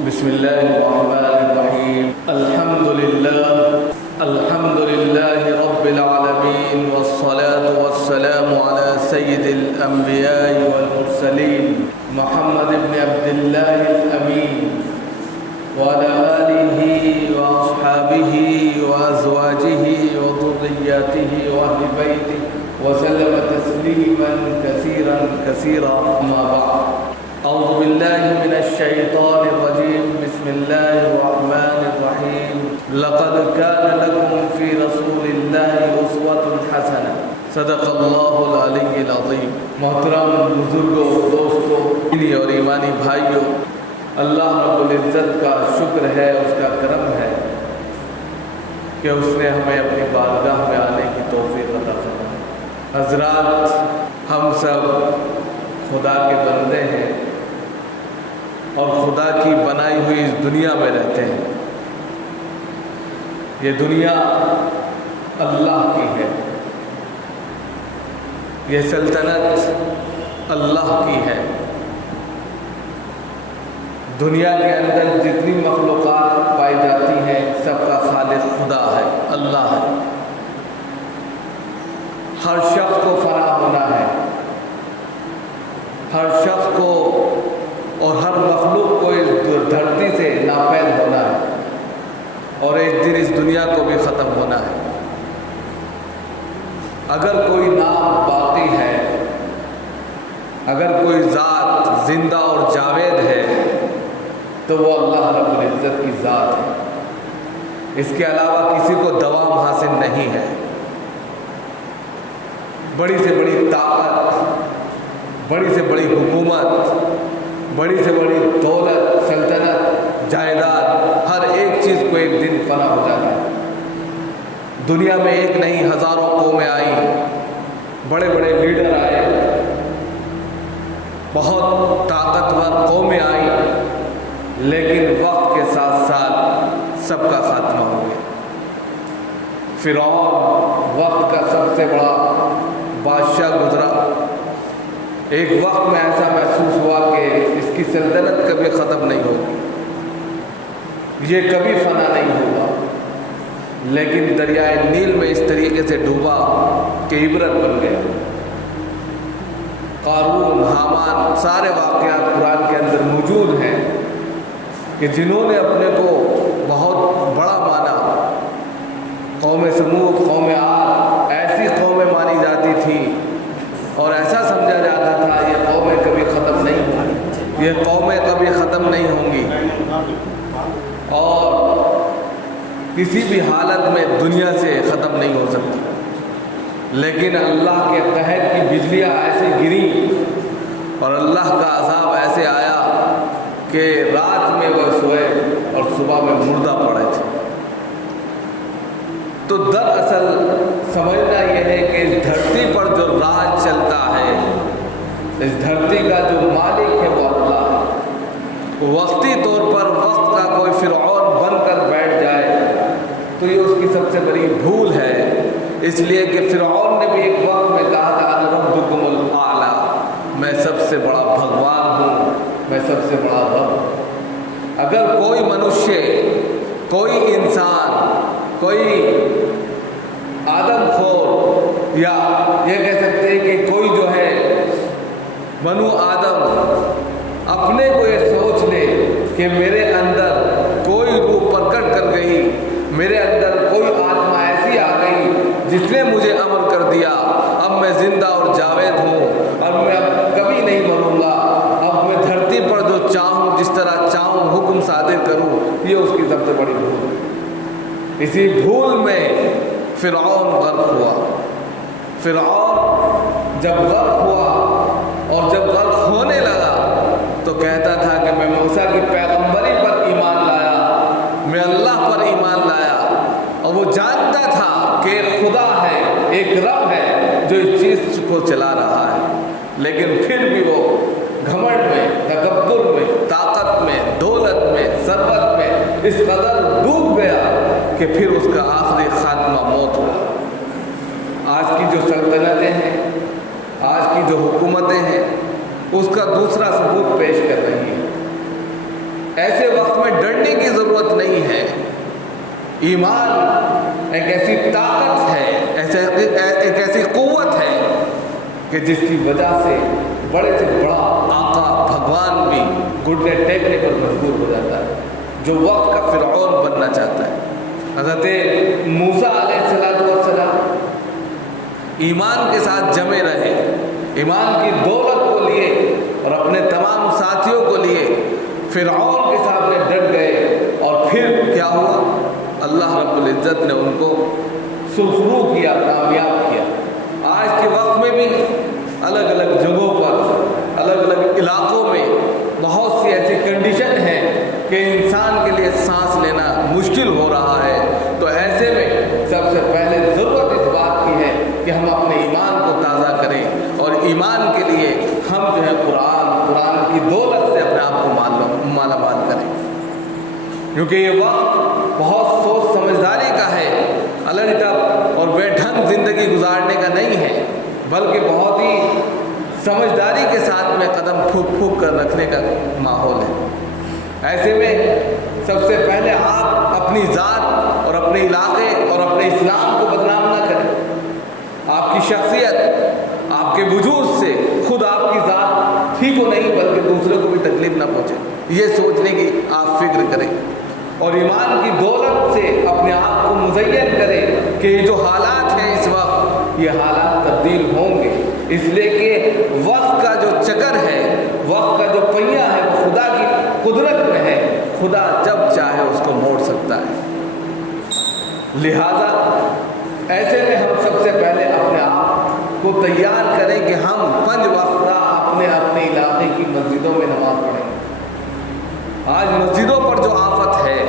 بسم الله الرحمن الرحيم. الحمد لله رب العالمين، والصلاة والسلام على سيد الأنبياء والمرسلين محمد بن عبد الله الأمين وعلى آله وأصحابه وأزواجه وذرياته وأهل بيته وسلم تسليما كثيرا كثيرا. أما بعد، أعوذ بالله من الشيطان الرجيم. بسم الله الرحمن الرحيم. لقد كان لكم في رسول الله أسوة حسنة. صدق اللہ العلی العظیم. محترم بزرگوں، دوستوں، دینی اور ایمانی بھائیوں، اللہ رب العزت کا شکر ہے، اس کا کرم ہے کہ اس نے ہمیں اپنی بارگاہ میں آنے کی توفیق عطا فرمائی. حضرات، ہم سب خدا کے بندے ہیں اور خدا کی بنائی ہوئی اس دنیا میں رہتے ہیں. یہ دنیا اللہ کی ہے، یہ سلطنت اللہ کی ہے. دنیا کے اندر جتنی مخلوقات پائی جاتی ہیں سب کا خالق خدا ہے، اللہ ہے. ہر شخص کو فنا ہونا ہے، ہر شخص کو اور ہر مخلوق کو اس دھرتی سے ناپید ہونا ہے، اور ایک دن اس دنیا کو بھی ختم ہونا ہے. اگر کوئی نام باقی ہے، اگر کوئی ذات زندہ اور جاوید ہے تو وہ اللہ رب العزت کی ذات ہے. اس کے علاوہ کسی کو دوام حاصل نہیں ہے. بڑی سے بڑی طاقت، بڑی سے بڑی حکومت، بڑی سے بڑی دولت، سلطنت، جائیداد، ہر ایک چیز کو ایک دن فنا ہو جاتا ہے. دنیا میں ایک نہیں ہزاروں قومیں آئیں، بڑے بڑے لیڈر آئے، بہت طاقتور قومیں آئیں، لیکن وقت کے ساتھ ساتھ سب کا خاتمہ ہو گیا. فرعون وقت کا سب سے بڑا بادشاہ گزرا. ایک وقت میں ایسا محسوس ہوا کہ اس کی سلطنت کبھی ختم نہیں ہوگی، یہ کبھی فنا نہیں ہوگا. لیکن دریائے نیل میں اس طریقے سے ڈوبا کہ عبرت بن گیا. قارون، حامان، سارے واقعات قرآن کے اندر موجود ہیں کہ جنہوں نے اپنے کو بہت بڑا مانا. قوم سمود، قوم عاد ایسی قومیں مانی جاتی تھیں اور ایسا سمجھا جاتا تھا یہ قومیں کبھی ختم نہیں ہوں گی، یہ قومیں کبھی ختم نہیں ہوں گی، اور کسی بھی حالت میں دنیا سے ختم نہیں ہو سکتی. لیکن اللہ کے قہر کی بجلیاں ایسے گریں اور اللہ کا عذاب ایسے آیا کہ رات میں وہ سوئے اور صبح میں مردہ پڑے تھے. تو دراصل سمجھنا یہ ہے کہ اس دھرتی پر جو راج چلتا ہے، اس دھرتی کا جو مالک ہے وہ اللہ ہے. وقتی طور پر وقت کا کوئی فرعون بن کر بیٹھ جائے تو یہ اس کی سب سے بڑی بھول ہے. اس لیے کہ فرعون نے بھی ایک وقت میں کہا تھا انا ربکم الاعلی، میں سب سے بڑا بھگوان ہوں، میں سب سے بڑا رب. اگر کوئی منشیہ، کوئی انسان، کوئی آدم خور، یا یہ کہہ سکتے ہیں کہ کوئی جو ہے بنو آدم اپنے کو یہ سوچ لے کہ میرے اندر کوئی روح پرکٹ کر گئی، میرے اندر کوئی آتما ایسی آ گئی جس نے مجھے امر کر دیا، اب میں زندہ اور جاوید ہوں، اب میں اب کبھی نہیں مروں گا، اب میں دھرتی پر جو چاہوں جس طرح چاہوں حکم صادر کروں، یہ اس کی سب سے بڑی بھول ہے. اسی بھول میں فرعون غرق ہوا. فرعون جب غرق ہوا اور جب غرق ہونے لگا تو کہتا تھا کہ میں موسیٰ کی پیغمبری پر ایمان لایا، میں اللہ پر ایمان لایا، اور وہ جانتا تھا کہ ایک خدا ہے، ایک رب ہے جو اس چیز کو چلا رہا ہے. لیکن پھر بھی وہ گھمنڈ میں، تکبر میں، طاقت میں، دولت میں، ثروت میں اس قدر ڈوب گیا کہ پھر اس کا آخری خاتمہ موت ہوا. آج کی جو سلطنتیں ہیں، آج کی جو حکومتیں ہیں، اس کا دوسرا ثبوت پیش کر رہی ہے. ایسے وقت میں ڈرنے کی ضرورت نہیں ہے۔ ایمان ایک ایسی طاقت ہے، ایک ایسی قوت ہے کہ جس کی وجہ سے بڑے سے بڑا آقا بھگوان بھی گھٹنے ٹیکنے پر مجبور ہو جاتا ہے، جو وقت کا فرعون بننا چاہتا ہے۔ حضرت موسیٰ علیہ السلام ایمان کے ساتھ جمے رہے، ایمان کی دولت کو لیے اور اپنے تمام ساتھیوں کو لیے فرعون کے سامنے ڈٹ گئے، اور پھر کیا ہوا؟ اللہ رب العزت نے ان کو سرخرو کیا، کامیاب کیا۔ آج کے وقت میں بھی الگ الگ جگہوں پر، الگ الگ علاقوں میں بہت سی ایسی کنڈیشن ہیں کہ انسان کے لیے سانس لینا مشکل ہو رہا ہے۔ تو ایسے میں سب سے پہلے ضرورت اس بات کی ہے کہ ہم اپنے ایمان کو تازہ کریں، اور ایمان کے لیے ہم جو ہے قرآن کی دولت سے اپنے آپ کو مالا مال کریں، کیونکہ یہ وقت بہت سوچ سمجھداری کا ہے، الگ ٹپ اور بے ڈھنگ زندگی گزارنے کا نہیں ہے، بلکہ بہت ہی سمجھداری کے ساتھ میں قدم پھونک پھونک کر رکھنے کا ماحول ہے۔ ایسے میں سب سے پہلے آپ اپنی ذات اور اپنے علاقے اور اپنے اسلام کو بدنام نہ کریں۔ آپ کی شخصیت، آپ کے وجود سے خود آپ کی ذات ہی کو نہیں بلکہ دوسرے کو بھی تکلیف نہ پہنچے، یہ سوچنے کی آپ فکر کریں، اور ایمان کی دولت سے اپنے آپ کو مزین کریں کہ یہ جو حالات ہیں اس وقت، یہ حالات تبدیل ہوں گے، اس لیے کہ وقت کا جو چکر ہے، وقت کا جو پہیہ ہے، وہ خدا کی قدرت میں ہے، خدا جب چاہے اس کو موڑ سکتا ہے۔ لہذا ایسے میں ہم سب سے پہلے اپنے آپ کو تیار کریں کہ ہم 5 وقتہ اپنے علاقے کی مسجدوں میں نماز پڑھیں۔ آج مسجدوں پر جو آفت ہے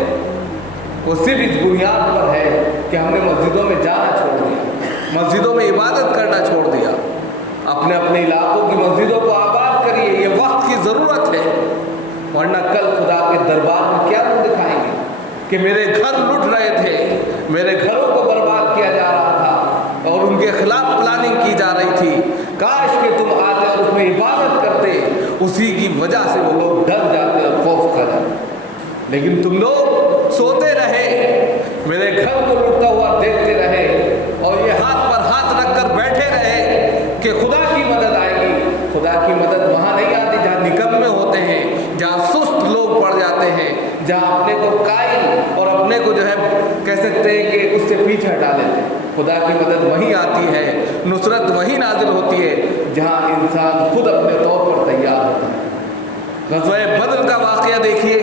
وہ صرف اس بنیاد پر ہے کہ ہم نے مسجدوں میں جانا چھوڑ دیا، مسجدوں میں عبادت کرنا چھوڑ دیا۔ اپنے علاقوں کی مسجدوں کو آباد کریے، یہ وقت کی ضرورت ہے، ورنہ کل خدا کے دربار میں کیا تم دکھائیں گے کہ میرے گھر لٹ رہے تھے، میرے گھروں کو برباد کیا جا رہا تھا اور ان کے خلاف پلاننگ کی جا رہی تھی، کاش کہ تم آتے اور اس میں عبادت کرتے۔ اسی کی وجہ سے وہ لوگ ڈر جاتے اور خوف کھا جاتے، لیکن تم لوگ سوتے رہے، میرے گھر کو لٹتا ہوا دیکھتے رہے، اور یہ ہاتھ پر ہاتھ رکھ کر بیٹھے رہے کہ خدا کی مدد آئے گی۔ خدا کی مدد وہاں نہیں آتی جہاں نکمے ہوتے ہیں، جہاں سست لوگ پڑ جاتے ہیں، جہاں اپنے کو قائل اور اپنے کو جو ہے کہہ سکتے ہیں کہ اس سے پیچھے ہٹا لیتے ہیں۔ خدا کی مدد وہیں آتی ہے، نصرت وہیں نازل ہوتی ہے جہاں انسان خود اپنے طور پر تیار ہوتا ہے۔ غزوہ بدر کا واقعہ دیکھیے،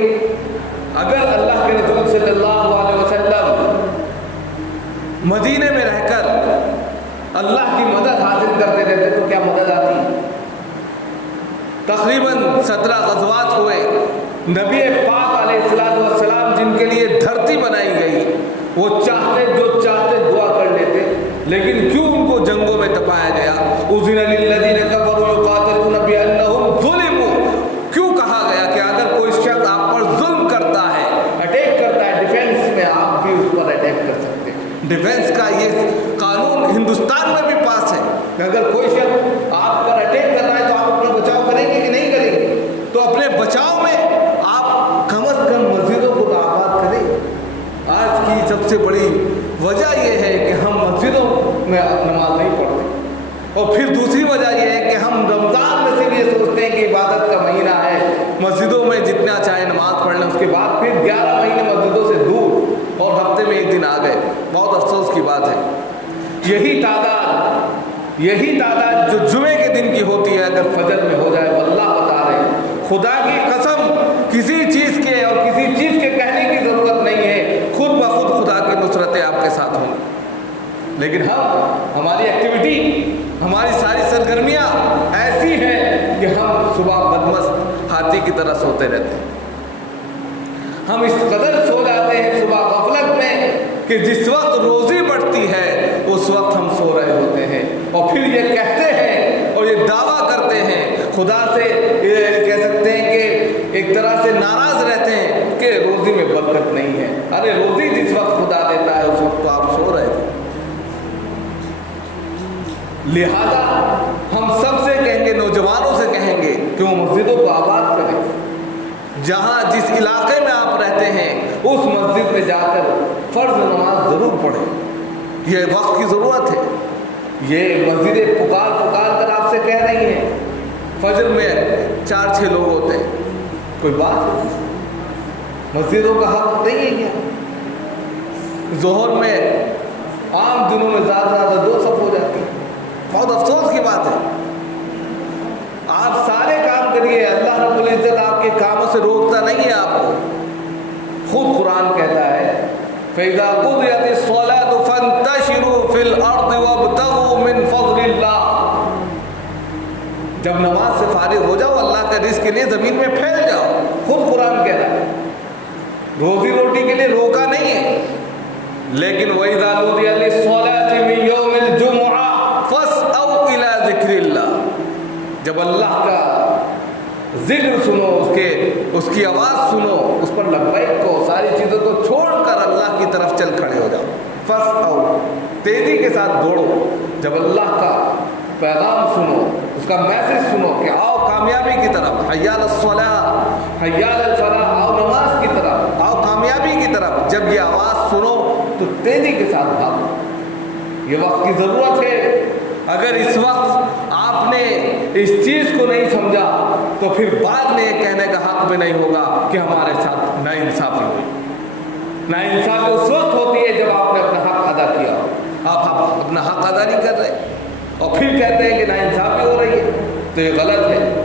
اگر اللہ کے رسول صلی اللہ علیہ وسلم مدینے میں رہ کر اللہ کی مدد حاصل کرتے رہتے تو کیا مدد آتی؟ تقریباً 17 غزوات ہوئے، نبی پاک علیہ السلام جن کے لیے دھرتی بنائی گئی، وہ چاہتے جو چاہتے دعا کر لیتے، لیکن کیوں ان کو جنگوں میں تپایا گیا؟ اذن للذین کفروا یقاتلون بانہم ظلموا، کیوں کہا گیا کہ اگر کوئی شخص آپ پر ظلم کرتا ہے، اٹیک کرتا ہے، ڈیفینس میں آپ بھی اس پر اٹیک کر سکتے ہیں۔ ڈیفینس کا یہ قانون ہندوستان میں بھی پاس ہے کہ اگر کوئی شخص آپ پر اٹیک کر رہا ہے تو آپ اپنا بچاؤ کریں گے کہ نہیں کریں گے؟ تو اپنے بچاؤ میں آپ کم از کم مسجدوں کو تو آباد کریں۔ آج کی سب سے بڑی وجہ یہ ہے کہ ہم مسجدوں میں نماز نہیں پڑھتے، اور پھر دوسری وجہ یہ ہے کہ ہم رمضان میں صرف یہ سوچتے ہیں کہ عبادت کا مہینہ ہے، مسجدوں میں جتنا چاہے نماز پڑھ لیں، اس کے بعد پھر 11 مہینے مسجدوں سے دور اور ہفتے میں 1 دن آ گئے۔ بہت افسوس کی بات ہے۔ یہی تعداد جو جمعے کے دن کی ہوتی ہے اگر فجر میں ہو جائے، واللہ بتا رہے ہیں، خدا کی قسم کسی چیز کے اور کسی چیز کے کہنے کی ضرورت نہیں ہے، خود بخود خدا کی نصرتیں آپ کے ساتھ ہوں گی۔ لیکن ہماری ایکٹیویٹی، ہماری ساری سرگرمیاں ایسی ہیں کہ ہم صبح بدمست ہاتھی کی طرح سوتے رہتے ہیں۔ ہم اس قدر سو جاتے ہیں صبح غفلت میں کہ جس وقت روزی بڑھتی ہے اس وقت ہم سو رہے ہوتے ہیں، اور پھر یہ کہتے ہیں اور یہ دعویٰ کرتے ہیں، خدا سے یہ کہہ سکتے ہیں کہ ایک طرح سے ناراض رہتے ہیں کہ روزی میں برکت نہیں ہے۔ ارے روزی جس وقت خدا دیتا ہے اس وقت تو آپ سو رہے تھے۔ لہذا ہم سب سے کہیں گے، نوجوانوں سے کہیں گے کہ وہ مسجدوں کو آباد کریں، جہاں جس علاقے میں آپ رہتے ہیں اس مسجد میں جا کر فرض نماز ضرور پڑھیں. یہ وقت کی ضرورت ہے. یہ مسجدیں پکار کر آپ سے کہہ رہی ہیں. فجر میں 4-6 لوگ ہوتے ہیں, کوئی بات ہے؟ مسجدوں کا حق نہیں ہے کیا؟ ظہر میں عام دنوں میں زیادہ 2 صف ہو جاتی ہیں. بہت افسوس کی بات ہے. آپ سارے کام کریے, اللہ رب العزت آپ کے کاموں سے روکتا نہیں ہے آپ کو. خود قرآن کہتا ہے فَإِذَا قُضِيَتِ الصَّلَاةُ فَانتَشِرُوا فِي الْأَرْضِ وَابْتَغُوا مِنْ فَضْلِ اللَّهِ. جب نماز سے فارغ ہو جاؤ اللہ کا رزق کے لیے زمین میں پھیل جاؤ. خود قرآن کہتا ہے. روزی روٹی کے لیے روکا نہیں ہے, لیکن وَإِذَا نُودِيَ لِلصَّلَاةِ مِنْ يَوْمِ الْجُمُعَةِ فَاسْعَوْا إِلَى ذِكْرِ اللَّهِ. جب اللہ کا ذکر سنو, اس کی آواز سنو, اس پر لبیک کو, ساری چیزوں کو چھوڑ کر اللہ کی طرف چل کھڑے ہو جاؤ. فاسعوا, تیزی کے ساتھ دوڑو. جب اللہ کا پیغام سنو, اس کا میسج سنو کہ آؤ کامیابی کی طرف, حی علی الصلاۃ حی علی الفلاح, آؤ نماز کی طرف, آؤ کامیابی کی طرف. جب یہ آواز سنو تو تیزی کے ساتھ بھاگو. یہ وقت کی ضرورت ہے. اگر اس وقت آپ نے اس چیز کو نہیں سمجھا تو پھر بعد میں یہ کہنے کا حق بھی نہیں ہوگا کہ ہمارے ساتھ ناانصافی ہوئی. ناانصافی اس وقت ہوتی ہے جب آپ نے اپنا حق ادا کیا ہو. آپ اپنا حق ادا نہیں کر رہے اور پھر کہتے ہیں کہ ناانصافی ہو رہی ہے, تو یہ غلط ہے.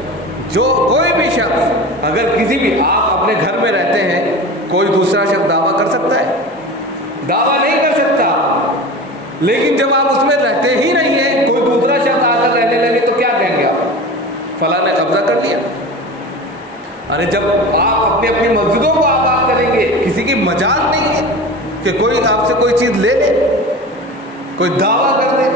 جو کوئی بھی شخص, اگر کسی بھی, آپ اپنے گھر میں رہتے ہیں, کوئی دوسرا شخص دعویٰ کر سکتا ہے؟ دعویٰ نہیں کر سکتا. لیکن جب آپ اس میں رہتے ہی نہیں ہیں, کوئی دوسرا شخص آ کر رہنے لگے تو کیا کہیں گے آپ؟ فلاں نے قبضہ کر لیا. ارے جب آپ اپنی مسجدوں کو آباد کریں گے, کسی کی مجال نہیں ہے کہ کوئی آپ سے کوئی چیز لے لے, کوئی دعویٰ کر دے.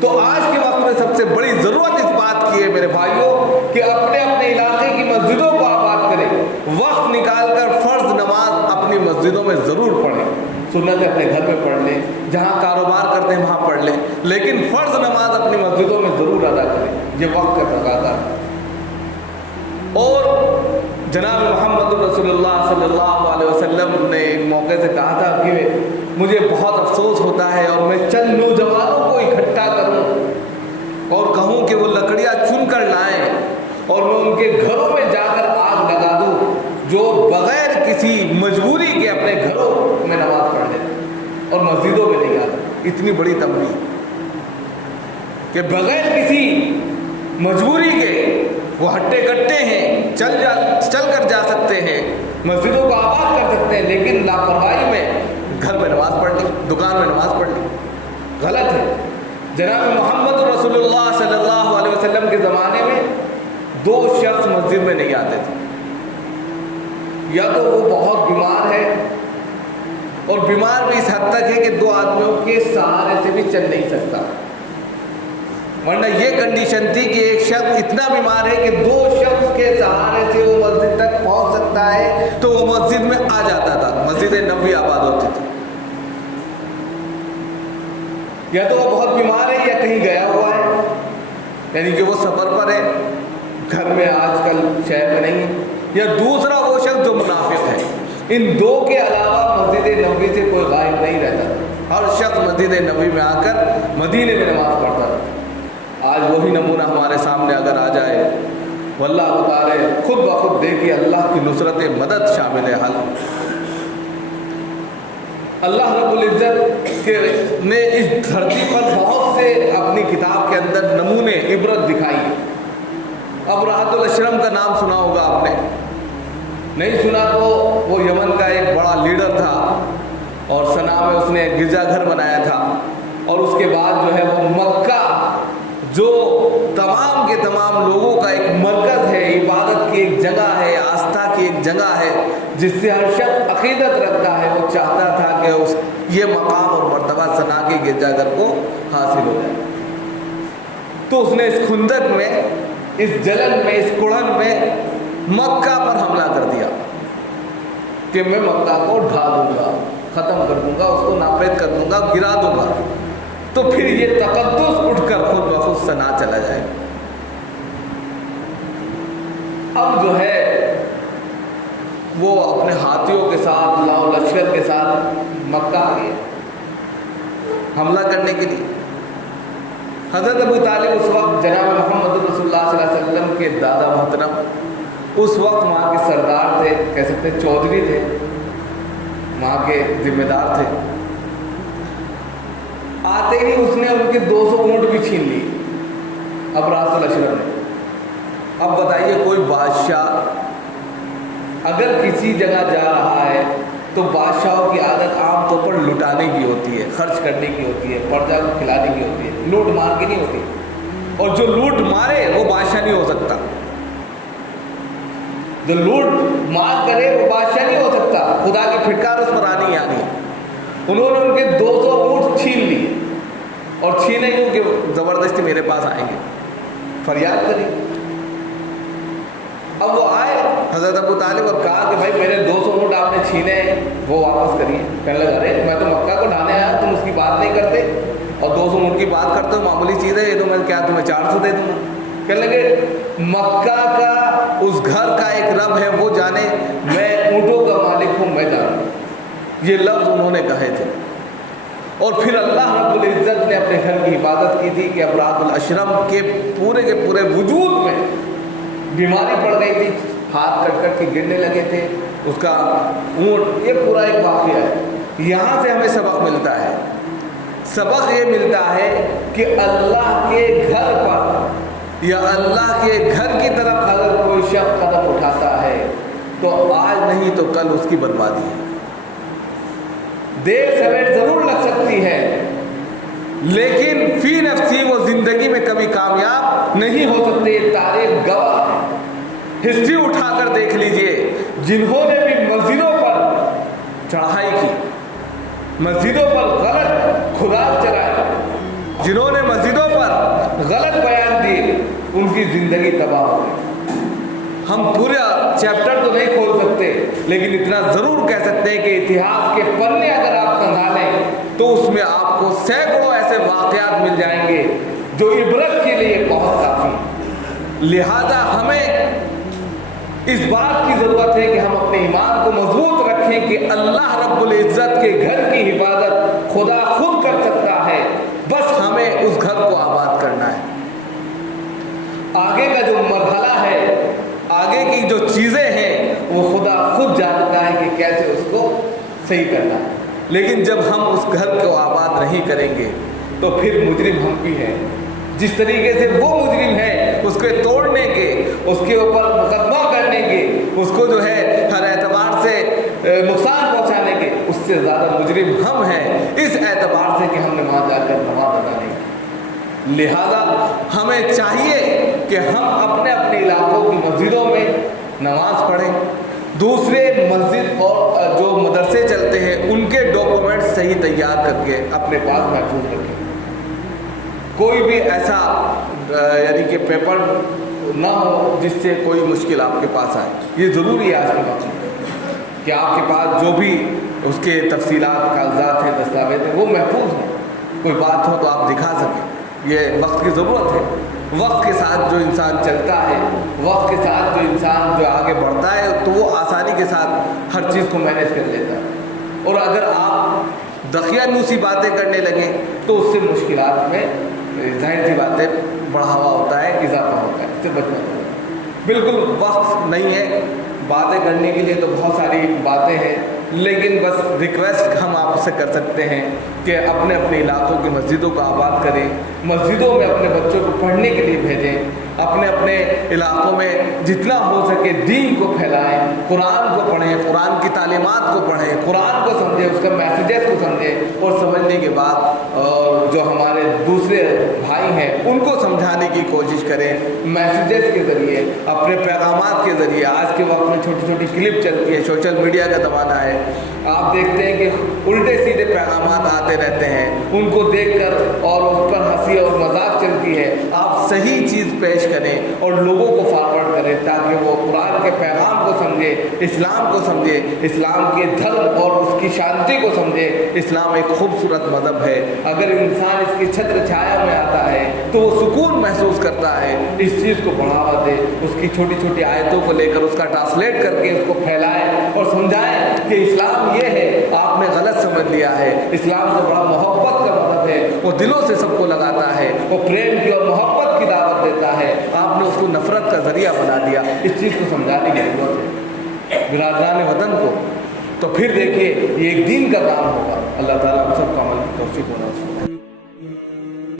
تو آج کے وقت میں سب سے بڑی ضرورت اس بات کی ہے میرے بھائیوں کہ اپنے علاقے کی مسجدوں کو آباد کریں. وقت نکال کر فرض نماز اپنی مسجدوں میں ضرور پڑھیں. سنتیں اپنے گھر میں پڑھ لیں, جہاں کاروبار کرتے ہیں وہاں پڑھ لیں, لیکن فرض نماز اپنی مسجدوں میں ضرور ادا کریں. یہ وقت کا تقاضا ہے. اور جناب محمد رسول اللہ صلی اللہ علیہ وسلم نے ایک موقع سے کہا تھا کہ مجھے بہت افسوس ہوتا ہے اور میں چند نوجوانوں کو اکٹھا کروں اور کہوں کہ وہ لکڑیاں چن کر لائیں اور میں ان کے گھروں میں جا کر آگ لگا دوں, جو بغیر کسی مجبوری کے اپنے گھروں میں نماز پڑھ لیں اور مسجدوں میں نہیں آتے. اتنی بڑی تبلیغ کہ بغیر کسی مجبوری کے وہ ہٹے کٹے ہیں, چل کر جا سکتے ہیں, مسجدوں کو آباد کر سکتے ہیں, لیکن لاپرواہی میں گھر میں نماز پڑھ لی, دکان میں نماز پڑھ لی. غلط ہے. جناب محمد رسول اللہ صلی اللہ علیہ وسلم کے زمانے میں 2 شخص مسجد میں نہیں آتے تھے. یا تو وہ بہت بیمار ہے, اور بیمار بھی اس حد تک ہے کہ 2 آدمیوں کے سہارے سے بھی چل نہیں سکتا, ورنہ یہ کنڈیشن تھی کہ ایک شخص اتنا بیمار ہے کہ 2 شخص کے سہارے سے وہ مسجد تک پہنچ سکتا ہے تو وہ مسجد میں آ جاتا تھا. مسجد نبوی آباد ہوتی تھی. یا تو وہ بہت بیمار ہے یا کہیں گیا ہوا ہے, یعنی کہ وہ سفر پر ہے, گھر میں آج کل شہر میں نہیں ہے, یا دوسرا وہ شخص جو منافق ہے. ان 2 کے علاوہ مسجد نبوی سے کوئی غائب نہیں رہتا. ہر شخص مسجد نبوی میں آ کر مدینے میں نماز پڑھتا تھا. آج وہی نمونہ ہمارے سامنے اگر آ جائے, واللہ تعالی خود بخود دیکھیے اللہ کی نصرت مدد شامل ہے. حل اللہ رب العزت نے اس دھرتی پر بہت سے اپنی کتاب کے اندر نمونے عبرت دکھائی. ابرہۃ الاشرم کا نام سنا ہوگا آپ نے, نہیں سنا تو وہ یمن کا ایک بڑا لیڈر تھا اور سنا میں اس نے گرجا گھر بنایا تھا, اور اس کے بعد جو ہے وہ مکہ جو تمام کے تمام لوگوں کا ایک مرکز ہے, عبادت کی ایک جگہ ہے, آستھا کی ایک جگہ ہے, جس سے ہر شخص عقیدت رکھتا ہے, وہ چاہتا تھا کہ یہ مقام اور مرتبہ سنا کے گرجا گھر کو حاصل ہو جائے. تو اس نے اس خندق میں, اس جلن میں, اس کڑھن میں مکہ پر حملہ کر دیا کہ میں مکہ کو ڈھا دوں گا, ختم کر دوں گا, اس کو ناپید کر دوں گا, گرا دوں گا. تو پھر یہ تقدس اٹھ کر خود بخود سنا چلا جائے. اب جو ہے وہ اپنے ہاتھیوں کے ساتھ لاؤ لشکر کے ساتھ مکہ آ گئے حملہ کرنے کے لیے۔ حضرت ابو طالب اس وقت جناب محمد رسول اللہ صلی اللہ علیہ وسلم کے دادا محترم، اس وقت وہاں کے سردار تھے، کہہ سکتے ہیں چودھری تھے، وہاں کے ذمہ دار تھے۔ آتے ہی اس نے ان کے 200 اونٹ بھی چھین لی ابراس الاشرم نے۔ اب بتائیے کوئی بادشاہ اگر کسی جگہ جا رہا ہے تو بادشاہوں کی عادت عام طور پر لٹانے کی ہوتی ہے، خرچ کرنے کی ہوتی ہے، پردہ کو کھلانے کی ہوتی ہے، لوٹ مار کی نہیں ہوتی۔ اور جو لوٹ مارے وہ بادشاہ نہیں ہو سکتا، جو لوٹ مار کرے وہ بادشاہ نہیں ہو سکتا، خدا کی پھٹکار اس پر آنی آنی۔ انہوں نے ان کے 200 اونٹ چھین لی، اور چھینے کیوں کہ زبردستی میرے پاس آئیں گے، فریاد کری۔ اب وہ آئے حضرت ابو طالب اور کہا کہ بھائی میرے 200 اونٹ آپ نے چھینے ہیں، وہ واپس کریے۔ کہنے لگا ارے میں تو مکہ کو ڈھانے آیا، تم اس کی بات نہیں کرتے، اور 200 اونٹ کی بات کرتے ہو، معمولی چیز ہے یہ، تو میں کیا تمہیں 400 دے دوں گا؟ کہنے لگے مکہ کا اس گھر کا ایک رب ہے وہ جانے، میں اونٹوں کا مالک ہوں میں جانوں۔ یہ لفظ انہوں نے کہے تھے۔ اور پھر اللہ رب العزت نے اپنے گھر کی حفاظت کی تھی کہ ابراس الاشرم کے پورے وجود میں بیماری پڑ گئی تھی، ہاتھ کٹ کے گرنے لگے تھے، اس کا اونٹ، یہ پورا ایک واقعہ ہے۔ یہاں سے ہمیں سبق ملتا ہے، سبق یہ ملتا ہے کہ اللہ کے گھر پر یا اللہ کے گھر کی طرف اگر کوئی شخص قدم اٹھاتا ہے تو آج نہیں تو کل اس کی بربادی ہے۔ دیر سویر ضرور لگ سکتی ہے، لیکن فی نفسی وہ زندگی میں کبھی کامیاب نہیں ہو سکتے۔ تاریخ گواہ ہے، ہسٹری اٹھا کر دیکھ لیجئے، جنہوں نے بھی مسجدوں پر چڑھائی کی، مسجدوں پر غلط خراج چلائے، جنہوں نے مسجدوں پر غلط بیان دیے، ان کی زندگی تباہ ہو گئی۔ ہم پورا چیپٹر تو نہیں کھول سکتے، لیکن اتنا ضرور کہہ سکتے ہیں کہ اتہاس کے پنے اگر آپ کھنگالیں تو اس میں آپ کو سینکڑوں ایسے واقعات مل جائیں گے جو عبرت کے لیے بہت کافی۔ لہذا ہمیں اس بات کی ضرورت ہے کہ ہم اپنے ایمان کو مضبوط رکھیں کہ اللہ رب العزت کے گھر کی حفاظت خدا خود کر سکتا ہے، بس ہمیں اس گھر کو آباد کرنا ہے۔ آگے کا جو مرحلہ ہے، آگے کی جو چیزیں ہیں، وہ خدا خود جانتا ہے کہ کیسے اس کو صحیح کرنا ہے۔ لیکن جب ہم اس گھر کو آباد نہیں کریں گے تو پھر مجرم ہم بھی ہیں۔ جس طریقے سے وہ مجرم ہے اس کے توڑنے کے، اس کے اوپر مقدمہ کرنے کے، اس کو جو ہے ہر اعتبار سے نقصان پہنچانے کے، اس سے زیادہ مجرم ہم ہیں، اس اعتبار سے کہ ہم نے وہاں جا کر نماز ادا نہیں کی۔ لہذا ہمیں چاہیے کہ ہم اپنے اپنے علاقوں کی مسجدوں میں نماز پڑھیں، دوسرے مسجد اور جو مدرسے چلتے ہیں ان کے ڈاکومنٹ صحیح تیار کر کے اپنے پاس محفوظ رکھیں۔ کوئی بھی ایسا یعنی کہ پیپر نہ ہو جس سے کوئی مشکل آپ کے پاس آئے۔ یہ ضروری ہے آج کے وقت میں کہ آپ کے پاس جو بھی اس کے تفصیلات، کاغذات ہیں، دستاویز ہیں، وہ محفوظ ہوں، کوئی بات ہو تو آپ دکھا سکیں۔ یہ وقت کی ضرورت ہے۔ وقت کے ساتھ جو انسان چلتا ہے، وقت کے ساتھ جو انسان جو آگے بڑھتا ہے تو وہ آسانی کے ساتھ ہر چیز کو مینیج کر لیتا ہے۔ اور اگر آپ دقیانوسی باتیں کرنے لگیں تو اس سے مشکلات میں ظاہر سی باتیں بڑھاوا ہوتا ہے، اضافہ ہوتا ہے، اس سے بچنا چاہیے۔ بالکل وقت نہیں ہے باتیں کرنے کے لیے، تو بہت ساری باتیں ہیں، لیکن بس ریکویسٹ ہم آپ سے کر سکتے ہیں کہ اپنے اپنے علاقوں کی مسجدوں کو آباد کریں، مسجدوں میں اپنے بچوں کو پڑھنے کے لیے بھیجیں، اپنے اپنے علاقوں میں جتنا ہو سکے دین کو پھیلائیں، قرآن کو پڑھیں، قرآن کی تعلیمات کو پڑھیں، قرآن کو سمجھیں، اس کا میسیجز کو سمجھیں، اور سمجھنے کے بعد جو ہمارے دوسرے بھائی ہیں ان کو سمجھانے کی کوشش کریں، میسیجز کے ذریعے، اپنے پیغامات کے ذریعے۔ آج کے وقت میں چھوٹی چھوٹی کلپ چلتی ہے، سوشل میڈیا کا زمانہ ہے، آپ دیکھتے ہیں کہ الٹے سیدھے پیغامات آتے آتے رہتے ہیں، ان کو دیکھ کر اور اس پر ہنسی اور مذاق چلتی ہے۔ آپ صحیح چیز پیش کریں اور لوگوں کو فارورڈ کریں تاکہ وہ قرآن کے پیغام کو سمجھے، اسلام کو سمجھے، اسلام کے دھرم اور اس کی شانتی کو سمجھے۔ اسلام ایک خوبصورت مذہب ہے، اگر انسان اس کی چھتر چھایا میں آتا ہے تو وہ سکون محسوس کرتا ہے۔ اس چیز کو بڑھاوا دے، اس کی چھوٹی چھوٹی آیتوں کو لے کر اس کا ٹرانسلیٹ کر کے اس کو پھیلائے اور سمجھائیں کہ اسلام یہ ہے، آپ نے غلط سمجھ لیا ہے۔ اسلام سے بڑا محبت کا مذہب ہے، وہ دلوں سے سب کو لگاتا ہے، وہ پریم کی اور محبت کی دعوت دیتا ہے۔ آپ نے اس کو نفرت کا ذریعہ بنا دیا۔ اس چیز کو سمجھانے کی ضرورت ہے برادران وطن کو، تو پھر دیکھیے یہ ایک دین کا کام ہوگا۔ اللہ تعالیٰ ہم سب کو عمل کی توفیق ہونا چاہیے۔